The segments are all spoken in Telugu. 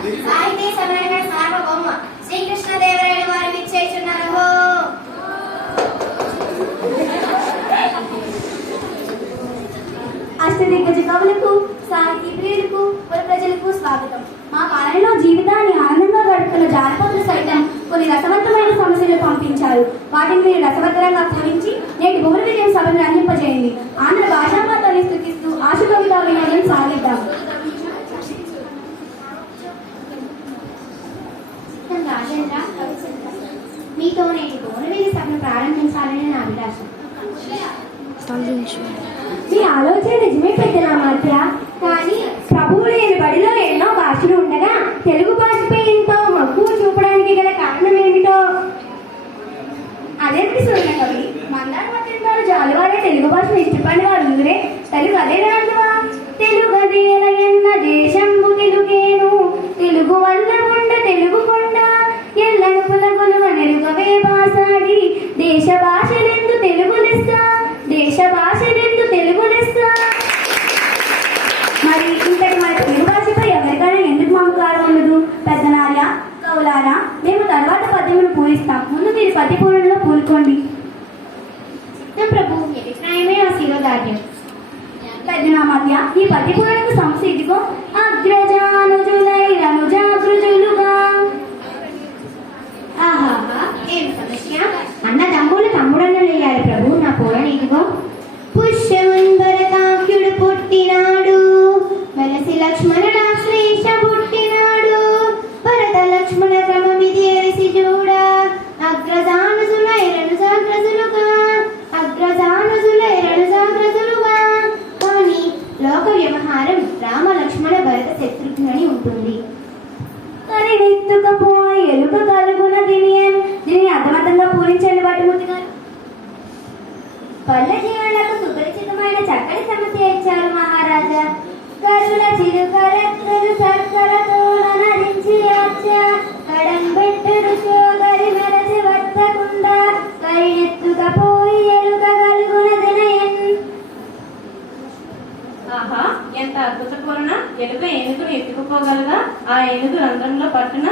సాహితీ సమ్మేళన సార్వభౌమ శ్రీకృష్ణదేవరాయల వారు విచ్చేస్తున్నారు. అష్టదిగ్గజ కవులకు, సాహితీ ప్రియులకు, పుర ప్రజలకు స్వాగతం. మా పాలనలో జీవితాన్ని ఆనందంగా గడుపుతున్న జానపదులు సైతం కొన్ని రసవంతమైన సమస్యలు పంపించారు. వాటిని మీరు రసవత్తరంగా పూరించి నేటి భువన విజయం సభను రంజింపజేయండి. ఆంధ్ర భాషామాతని స్థుతిస్తూ ఆశు కవితా వినోదం సాగిద్దాం. మీతో నేటి భువన విజయ సభను ప్రారంభించాలని నా అభిలాష. మీ ఆలోచన నిజమే పెద్దల మధ్య, కానీ ప్రభువు లేని బడిలో ఎన్నో భాషలు ఉండగా తెలుగు భాషపై ఎంతో మక్కువ చూపడానికి గల కారణం ఏమిటో? అదేంటి సూర్య కవి మందార పత్రికలు జాలువారే తెలుగు భాషను ఇష్టపడిన వారు ఉందిరే. తెలుగు అదే రాజువా తెలుగదేల ఎన్న దేశంబు తెలుగేను, తెలుగు వల్ల ఉండ తెలుగు కొండ ఎల్లను పులగులువ నెలుగవే బాసాడి, దేశ భాషలెందు తెలుగు లెస్స, దేశ భాషలెందు తెలుగు లెస్స. మరి ఇంతటి మన తెలుగు భాషపై ఎవరికైనా ఎందుకు మమకారం ఉండదు? పెద్దనారా, కవులారా, మేము తర్వాత పద్యమును పూరిస్తాం. ముందు మీరు పద్య పూరణలో పూనుకోండి. ప్రభు అభిప్రాయమే ఆ శిరోధార్యం. పెద్దనా మధ్య ఈ పద్య పూరణకు సంసిద్ధికో అగ్రజానుజులైరను జాగృజులుగా. ఆహాహా, ఏం సమస్య? అన్న తమ్ముడు తమ్ముడన్న వేయాలి ప్రభు. నా పూరణ ఇదిగో. పుష్యముందరతాఖ్యుడు పుట్టినాడు, వెలసి లక్ష్మణుడా శ్రేష్ఠ పుట్టినాడు, భరత లక్ష్మణ క్రమమిది ఎరిసి చూడ, అగ్రజానుజులైరను జాగ్రజులుగా, అగ్రజానుజులైరను జాగ్రజులుగా. కానీ లోక వ్యవహారం రామ లక్ష్మణ భరత శత్రుఘ్నుని ఉంటుంది. కానీ నెత్తుకపోయి ఎలుక కలుగున దీనిని అర్థమర్థంగా పూరించండి బట్టుమూర్తి గారు. పల్లె జీవనకు సుపరిచితమైన చక్కని సమస్య ఇచ్చారు మహారాజా. కరుల చిరుకరెక్కలు సర్కరతో నరించి వచ్చా, కడం పెట్టరు సోగరి మెరసి వచ్చకుండా, కరినెత్తుకపోయి ఎలుక కలుగున దినయన్. ఆహా, ఎంత అద్భుత పూరణ! ఎలుక ఏనుగును ఎత్తుకుపోగలగా, ఆ ఏనుగు రంధ్రంలో పట్టున.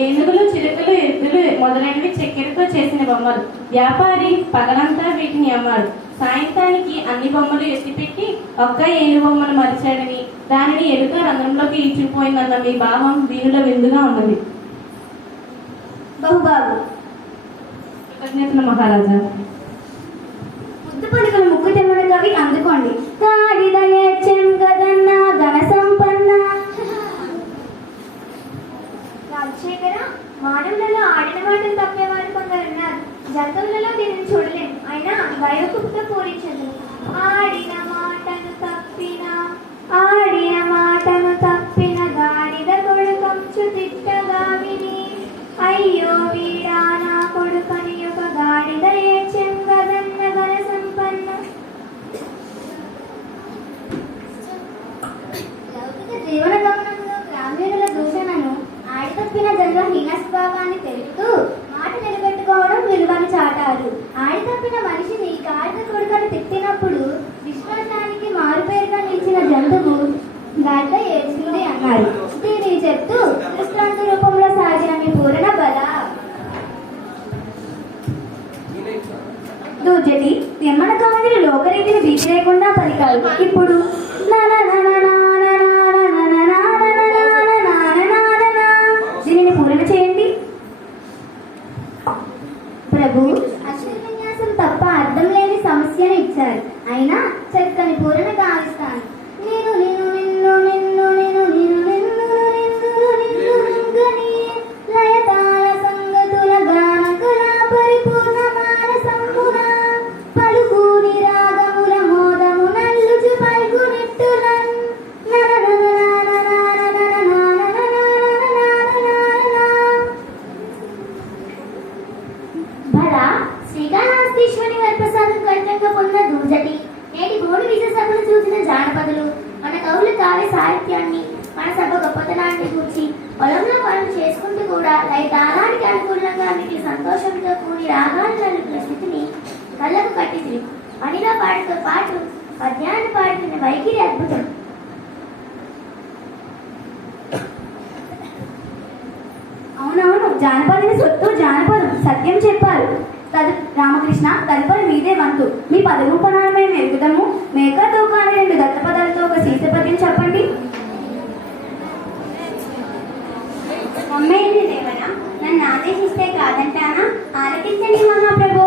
ఏనుగులు, చిలుకలు, ఎద్దులు మొదలైనవి చక్కెరతో చేసిన బొమ్మలు. వ్యాపారి పగలంతా వీటిని అమ్మాడు. సాయంత్రానికి అన్ని బొమ్మలు ఎత్తిపెట్టి ఒక్క ఏను బొమ్మను మరిచాడని, దానిని ఎలుక రంధ్రంలోకి ఈడ్చుకుపోయిందన్న మీ భావం దీనిలో విందుగా ఉన్నది. బహుబాబు, కృతజ్ఞతలు మహారాజా. ముద్దు పలుకులు ముక్కు తెమ్మన కవి అందుకోండి. కాడిదయచ్చం గదన్న ఘన సంపన్న. రాజశేఖర, మానవులలో ఆడిన మాటలు తప్పేవారు కొందరు ఉన్నారు. జంతువులలో దీనిని చూడలేం. అయినా భయకుప్త పూరించదు. ఆడిన మాటను తప్పిన గాడిద కొడుకంచు తిట్టగా విని, అయ్యో వీడా నా కొడుకని ఒక గాడిద ఏడ్చెం గదన్న ఘన సంపన్న. లౌకిక జీవన గమనంలో గ్రామీణుల దూషణను, ఆడితప్పిన జన్మ హీన స్వభావాన్ని తెలుపుతూ మాట నిలబెట్టుకోవడం విలువని చాటారు. ఆడితప్పిన మనిషిని గాడిద కొడుకని తిట్టినప్పుడు విశ్వాసానికి మారుపేరుగా నిలిచిన జంతువు గాడిద ఏడ్చింది అన్నారు. దీనిని చెప్తూ దృష్టాంత రూపంలో సాగిన మీ పూరణ బల. దూర్జటి తిమ్మన కవులు లోకరీతిని భీతి లేకుండా పలికారు. ఇప్పుడు దీనిని పూరణ చేయండి. ప్రభు అక్షర విన్యాసం తప్ప అర్థం లేని సమస్యను ఇచ్చారు. అయినా చక్కని పూరణ గావిస్తాను. నేను నేను నిన్ను నిన్ను నేను నిన్ను నిన్ను నిన్ను నిన్ను లయతాల సంగతుల గాన కళా పరిపూర్ణ మానసంబున పలుకూని రాగముల మోదము నల్లుచు పల్గునిట్టులన్ భళా శ్రీకాళహస్తీశ్వరి వరప్రసాదం కంటంగా పొందిన దూజటి నేటి భువన విజయ సభను చూసిన జానపదులు మన కవుల కావ్య సాహిత్యాన్ని, మన సభ గొప్పతనాన్ని కూర్చి పొలంలో పనులు చేసుకుంటూ కూడా తాళానికి అనుకూలంగా మీకు సంతోషంతో కూడి రాగాలు నలుగుల స్థితిని కళ్ళకు కట్టింది. పనిలో పాటతో పాటు పద్యాన్ని పాడుతున్న వైఖరి అద్భుతం. అవునవును, జానపదుని సొత్తు జానపదం, సత్యం చెప్పారు రామకృష్ణ. తదుపరి మీదే వంతు. మీ పదగుంపనాలు మేము ఎరుగుదాము. మేక తోక అనే 2 దత్తపదాలతో ఒక శీర్షపద్యం చెప్పండి. అమ్మాయింది దేవన, నన్ను ఆదేశిస్తే కాదంటానా? ఆలకించండి మహాప్రభు.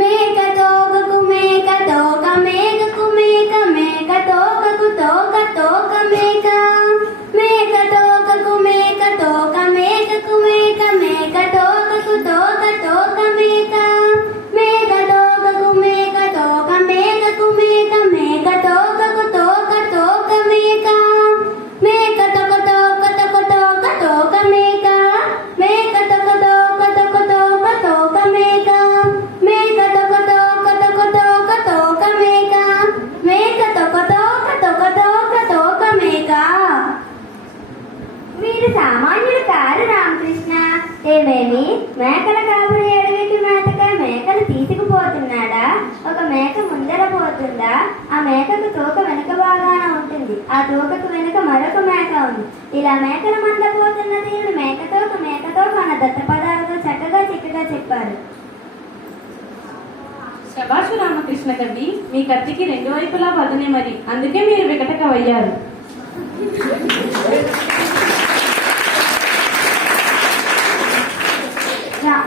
మేక తోకకు మేక తోక, మేకకు మేక, మేక తోకకు తోక, తోక మేక. మేక తోకకు మేక తోక, మేకకు మేక, మేక తోకకు తోక, తోక మేక. మేక తోకకు మేక తోక, మేకకు మేక, మేక తోకకు తోక, తోక మేక. మేక తోక తోక తోక తోక, తోక మేక. మేక తోక తోక తోక తోక, తోక మేక. మేక తోక తోక తోక తోక, తోక మేక. మేక తోక తోక తోక తోక, తోక మేక. మీరు సామాన్యుడు కారు రామకృష్ణ. ఏమేమి మేకల కాపురి అడవికి మేతగా మేకలు తీసుకుపోతున్నాడా? ఒక మేక ముందర పోతుందా? ఆ మేకకు తోక వెనుక భాగాన ఉంటుంది. ఆ తోకకు వెనుక మరొక మేక ఉంది. ఇలా మేకల మంద పోతున్న తీరుడు మేకతోక మేకతోక అన్న దత్తపదాలతో చక్కగా చిక్కగా చెప్పారు. శభాషు రామకృష్ణ కవి, మీ కత్తికి 2 వైపులా పదునే మరి, అందుకే మీరు వికటకవయ్యారు.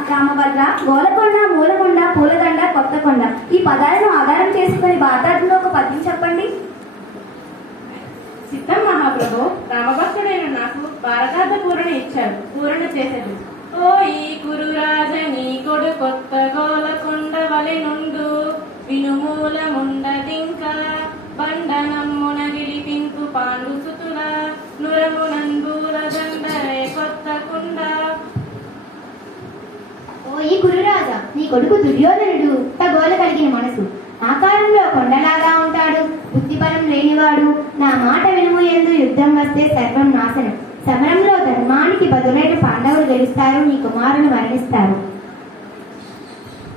రామభద్ర, గోలకొండ, మూలకొండ, పూలదండ, కొత్తకొండ ఈ పదాలను ఆధారం చేసుకుని భారతార్థంలో ఒక పద్యం చెప్పండి. సిద్ధం మహాప్రభు. రామభక్తుడైన నాకు భారతార్థ పూరణ ఇచ్చాడు, పూరణ చేసేది. ఓ ఈ కురురాజ నీ కొడు కొత్త గోలకొండ వలె నుండు, వినుమూలముండదింకా బండనమ్మున గిలిపింపు పాండు సుతుల, నురమునంబూల దండరే కొత్త కుండ. ఓ ఈ కురురాజా, నీ కొడుకు దుర్యోధనుడు గోల కలిగిన మనసు, ఆకారంలో కొండలాగా ఉంటాడు, బుద్ధిబలం లేనివాడు. నా మాట వినుము, ఎందు యుద్ధం వస్తే సర్వం నాశనం. సమరంలో ధర్మానికి బదులైన పాండవులు గెలుస్తారు, నీ కుమారులు మరణిస్తారు.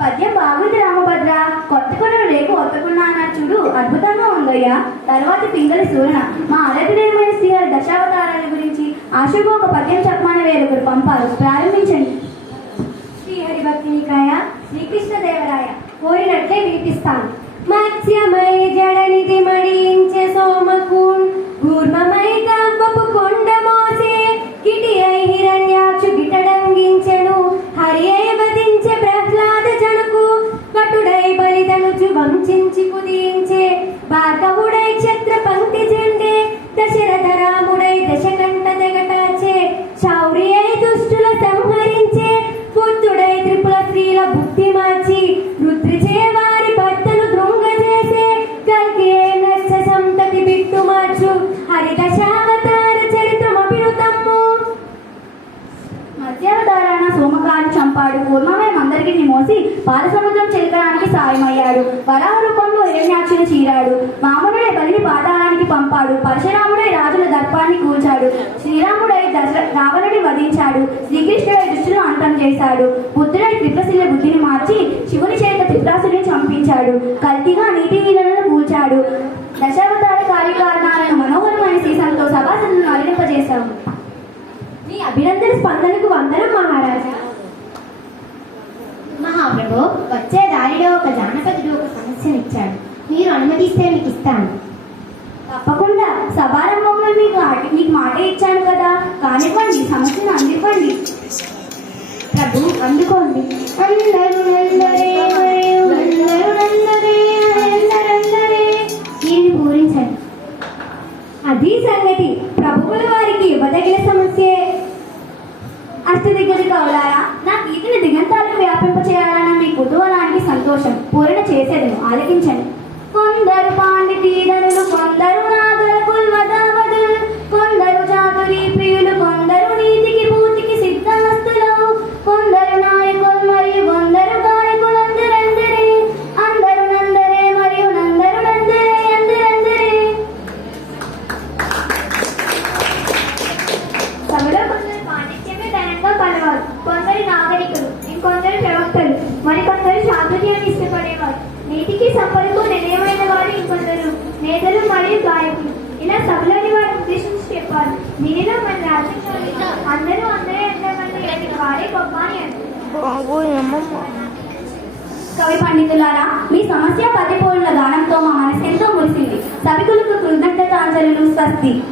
పద్యం బాగుంది రామభద్ర. కొత్తకొండ రేపు ఒత్తకుండా అన్నారు చూడు, అద్భుతంగా ఉందయ్యా. తర్వాత పింగళి సూరణ మా ఆరాధ్యమైన శ్రీహరి దశావతారాల గురించి ఆశుగా ఒక పద్యం చెప్పమని వేరొకరు పంపారు. ప్రారంభించండి. శ్రీహరి భక్తి నికాయ, శ్రీకృష్ణదేవరాయ. కోరినట్లే వినిపిస్తాను. మత్స్యమై జడనిధి మడించే సోమకూన్, కూర్మమై కవ్వపు కొండ మోసే, గిటి అయి హిరణ్యాక్షు గిటడంగించెను, హరి అయి వధించే ప్రహ్లాద జనకు, వటుడై బలిదనుచు వంచించి కుదించే, భార్గవుడై క్షత్ర పంక్తి చెండే, దశరథ రాముడై దశకంఠ తెగటాచే, శౌర్య అయి దుష్టుల సంహరించే, బుద్ధుడై త్రిపుల స్త్రీల బుద్ధి మార్చి, రుద్రిచే వారి భర్తను దృంగ చేసే, కల్కి నచ్చ సంతతి బిట్టు మార్చు, హరిదశావతార చరిత్రమభినుతమ్ము. మత్స్యావతారాన సోమకాన్ని చంపాడు, కూర్మమై మందరికిని మోసి పాలసముద్రం చెరకడానికి సాయమయ్యాడు, వరాహ రూపంలో హిరణ్యాక్షుని చీరాడు, వామనుడై బలిని పాతాళానికి పంపాడు, పరశురాముడై రాజుల దర్పాన్ని కూల్చాడు, శ్రీరాముడై రావణుని వధించాడు, శ్రీకృష్ణుడై దుష్టులను అంతం చేశాడు, బుద్ధుడై త్రిపురశిల బుద్ధిని మార్చి శివుని చేత త్రిపురాసుని చంపించాడు, కల్తీగా నీటి నీళ్ళను కూల్చాడు. దశావతార కార్యకారణాలను మనోహరమైన సీసంతో సభాసదులను అలింపజేశావు. నీ అభినందన స్పందనకు వందనం మహారాజా. మహాప్రభు, వచ్చే దారిలో ఒక జానపదుడు ఒక సమస్యనిచ్చాడు, మీరు అనుమతిస్తే మీకు ఇస్తాను. తప్పకుండా. సభారంభంలో మీకు మాట ఇచ్చాను కదా, కానివ్వండి, సమస్యను అందివ్వండి. ప్రభు, అందుకోండి. అందరూ నందరే మరియు అందరూ నందరే, అందరందరే. దీన్ని పూరించండి. అది సంగతి. ప్రభువుల వారికి ఇవ్వదగిన సమస్యే. అష్టదిగ్గజ కవులారా, నా గీతని దిగంతాలకు వ్యాపింపచేయాలన్న మీ కుతూహలానికి సంతోషం. పూరణ చేసేదను, ఆలకించండి. కొందరు పాండితీధనులు, కొందరు నాగుల కుల్వదావదులు, కొందరు చాతురీ ప్రియులు, కొందరు నీతికి పూర్తికి సిద్ధహస్తులు, కొందరు నాయకులు మరియు కొందరు గాయకులందరందరే, అందరు నందరే మరియు నందరు నందరే, అందరందరే. సభలో కొందరు పాండిత్యమే ధనంగా కలవారు, కొందరు నాగరికులు, ఇంకొందరు ప్రవక్తలు, మరికొందరు చాతుర్యాన్ని ఇష్టపడేవారు, నీతికి సంపదకు నిలయమైన వారు ఇంకొందరు నేతలు మరియు గాయకులు. ఇలా సభలోని వారు ఉద్దేశించి చెప్పారు. దీనిలో మన రాజ్యంలోని కవి పండితులారా, మీ సమస్య పతిపోలుల గానంతో మా మనసెంతో మురిసింది. సభికులకు కృతజ్ఞతాంజలులు. స్వస్తి.